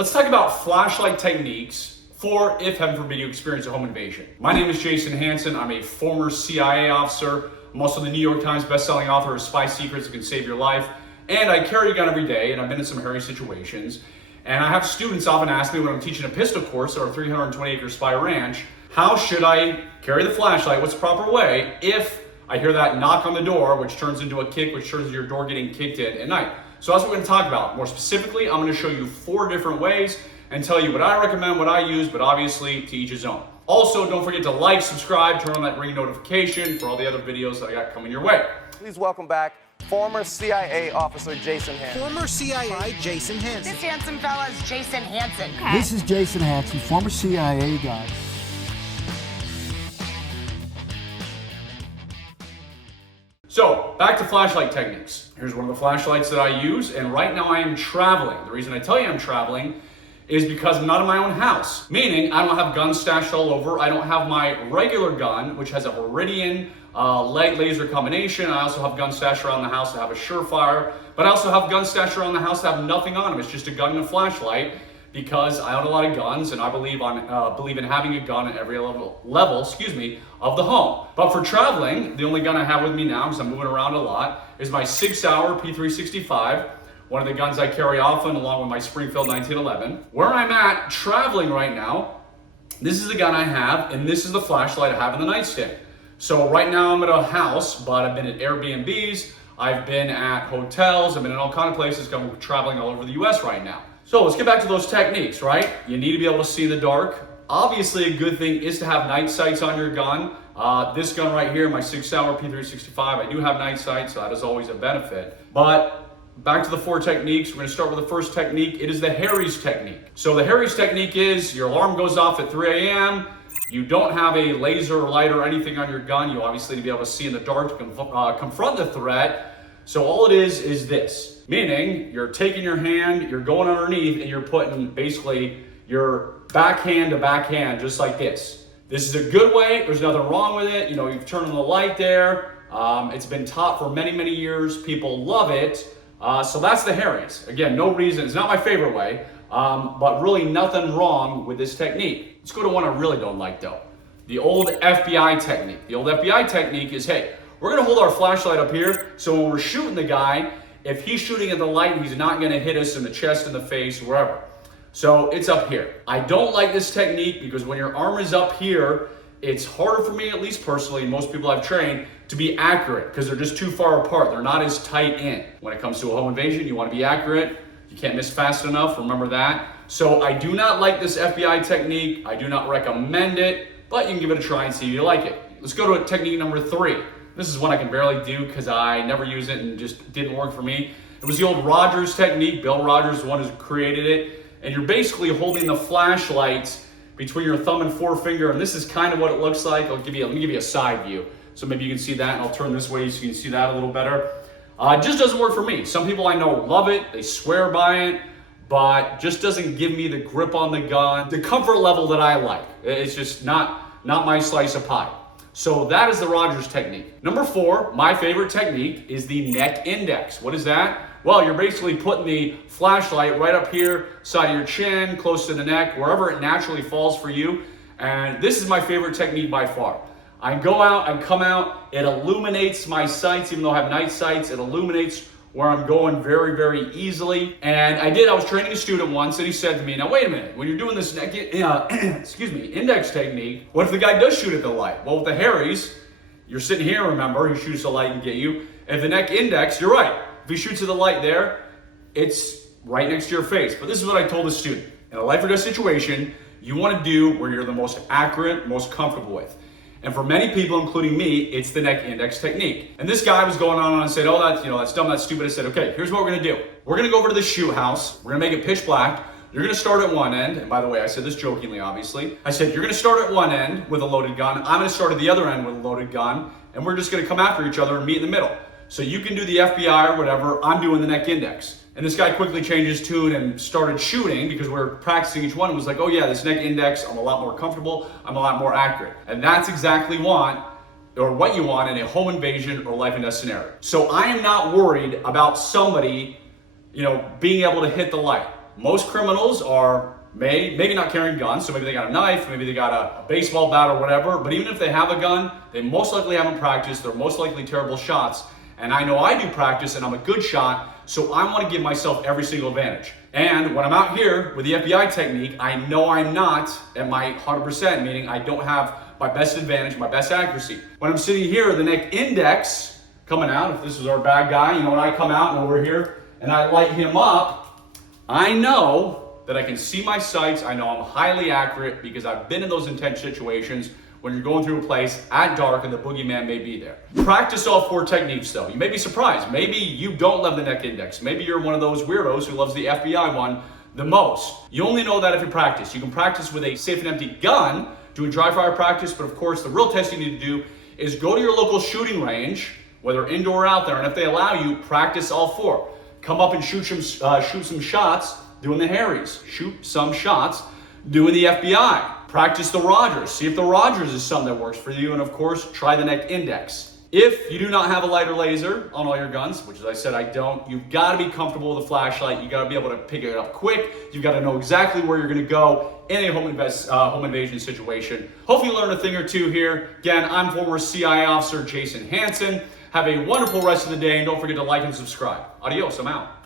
Let's talk about flashlight techniques for if, heaven forbid, you experience a home invasion. My name is Jason Hanson. I'm a former CIA officer. I'm also the New York Times bestselling author of Spy Secrets That Can Save Your Life. And I carry a gun every day, and I've been in some hairy situations. And I have students often ask me when I'm teaching a pistol course at our 320-acre Spy Ranch, how should I carry the flashlight? What's the proper way if I hear that knock on the door, which turns into a kick, which turns into your door getting kicked in at night? So that's what we're going to talk about. More specifically, I'm going to show you 4 different ways and tell you what I recommend, what I use, but obviously to each his own. Also, don't forget to like, subscribe, turn on that ring notification for all the other videos that I got coming your way. Please welcome back former CIA officer Jason Hanson. Former CIA Jason Hanson. This handsome fella is Jason Hanson. Okay. This is Jason Hanson, former CIA guy. So, back to flashlight techniques. Here's one of the flashlights that I use, and right now I am traveling. The reason I tell you I'm traveling is because I'm not in my own house. Meaning, I don't have guns stashed all over. I don't have my regular gun, which has a Viridian light laser combination. I also have guns stashed around the house that have a Surefire, but I also have guns stashed around the house that have nothing on them. It's just a gun and a flashlight, because I own a lot of guns and I believe in having a gun at every level of the home. But for traveling, the only gun I have with me now, because I'm moving around a lot, is my Sig Sauer P365, one of the guns I carry often along with my Springfield 1911. Where I'm at traveling right now, this is the gun I have, and this is the flashlight I have in the nightstand. So right now I'm at a house, but I've been at Airbnbs, I've been at hotels, I've been in all kinds of places, I'm traveling all over the US right now. So let's get back to those techniques, right? You need to be able to see in the dark. Obviously, a good thing is to have night sights on your gun. This gun right here, my Sig Sauer P365, I do have night sights, so that is always a benefit. But back to the 4 techniques. We're going to start with the first technique. It is the Harry's technique. So the Harry's technique is your alarm goes off at 3 a.m. You don't have a laser or light or anything on your gun. You obviously need to be able to see in the dark to confront the threat. So all it is this, meaning you're taking your hand, you're going underneath, and you're putting basically your backhand to backhand, just like this. This is a good way. There's nothing wrong with it. You know, you've turned on the light there. It's been taught for many, many years. People love it. So that's the Harry's. Again, no reason. It's not my favorite way, but really nothing wrong with this technique. Let's go to one I really don't like though. The old FBI technique. The old FBI technique is, hey, we're gonna hold our flashlight up here, so when we're shooting the guy, if he's shooting at the light, he's not gonna hit us in the chest, in the face, wherever. So it's up here. I don't like this technique because when your arm is up here, it's harder for me, at least personally, most people I've trained, to be accurate because they're just too far apart. They're not as tight in. When it comes to a home invasion, you wanna be accurate. You can't miss fast enough, remember that. So I do not like this FBI technique. I do not recommend it, but you can give it a try and see if you like it. Let's go to technique number 3. This is one I can barely do because I never use it and just didn't work for me. It was the old Rogers technique. Bill Rogers is the one who created it. And you're basically holding the flashlight between your thumb and forefinger, and this is kind of what it looks like. Let me give you a side view. So maybe you can see that, and I'll turn this way so you can see that a little better. It just doesn't work for me. Some people I know love it, they swear by it, but just doesn't give me the grip on the gun, the comfort level that I like. It's just not my slice of pie. So that is the Rogers technique. Number 4, my favorite technique, is the neck index. What is that? Well, you're basically putting the flashlight right up here, side of your chin, close to the neck, wherever it naturally falls for you. And this is my favorite technique by far. I go out, I come out, it illuminates my sights, even though I have night sights, it illuminates where I'm going very, very easily. And I was training a student once and he said to me, now wait a minute, when you're doing this neck, index technique, what if the guy does shoot at the light? Well, with the Harry's, you're sitting here, remember, he shoots the light and get you. If the neck index, you're right. If he shoots at the light there, it's right next to your face. But this is what I told the student. In a life or death situation, you want to do where you're the most accurate, most comfortable with. And for many people, including me, it's the neck index technique. And this guy was going on and said, oh, that's dumb, that's stupid. I said, okay, here's what we're gonna do. We're gonna go over to the shoot house. We're gonna make it pitch black. You're gonna start at one end. And by the way, I said this jokingly, obviously. I said, you're gonna start at one end with a loaded gun. I'm gonna start at the other end with a loaded gun. And we're just gonna come after each other and meet in the middle. So you can do the FBI or whatever, I'm doing the neck index. And this guy quickly changed his tune and started shooting because we were practicing each one and was like, oh yeah, this neck index, I'm a lot more comfortable, I'm a lot more accurate. And that's exactly what you want in a home invasion or life and death scenario. So I am not worried about somebody, being able to hit the light. Most criminals are maybe not carrying guns, so maybe they got a knife, maybe they got a baseball bat or whatever, but even if they have a gun, they most likely haven't practiced, they're most likely terrible shots, and I know I do practice and I'm a good shot, so I want to give myself every single advantage. And when I'm out here with the FBI technique, I know I'm not at my 100%, meaning I don't have my best advantage, my best accuracy. When I'm sitting here, the neck index coming out, if this is our bad guy, you know, when I come out and over here and I light him up, I know that I can see my sights. I know I'm highly accurate because I've been in those intense situations when you're going through a place at dark and the boogeyman may be there. Practice all 4 techniques though. You may be surprised. Maybe you don't love the neck index. Maybe you're one of those weirdos who loves the FBI one the most. You only know that if you practice. You can practice with a safe and empty gun, do a dry fire practice, but of course the real test you need to do is go to your local shooting range, whether indoor or out there, and if they allow you, practice all 4. Come up and shoot some shots doing the Harrys. Shoot some shots doing the FBI. Practice the Rogers. See if the Rogers is something that works for you, and of course, try the neck index. If you do not have a light or laser on all your guns, which as I said I don't, you've got to be comfortable with a flashlight. You got to be able to pick it up quick. You've got to know exactly where you're going to go in a home invasion situation. Hopefully you learned a thing or two here. Again, I'm former CIA officer Jason Hanson. Have a wonderful rest of the day, and don't forget to like and subscribe. Adios, I'm out.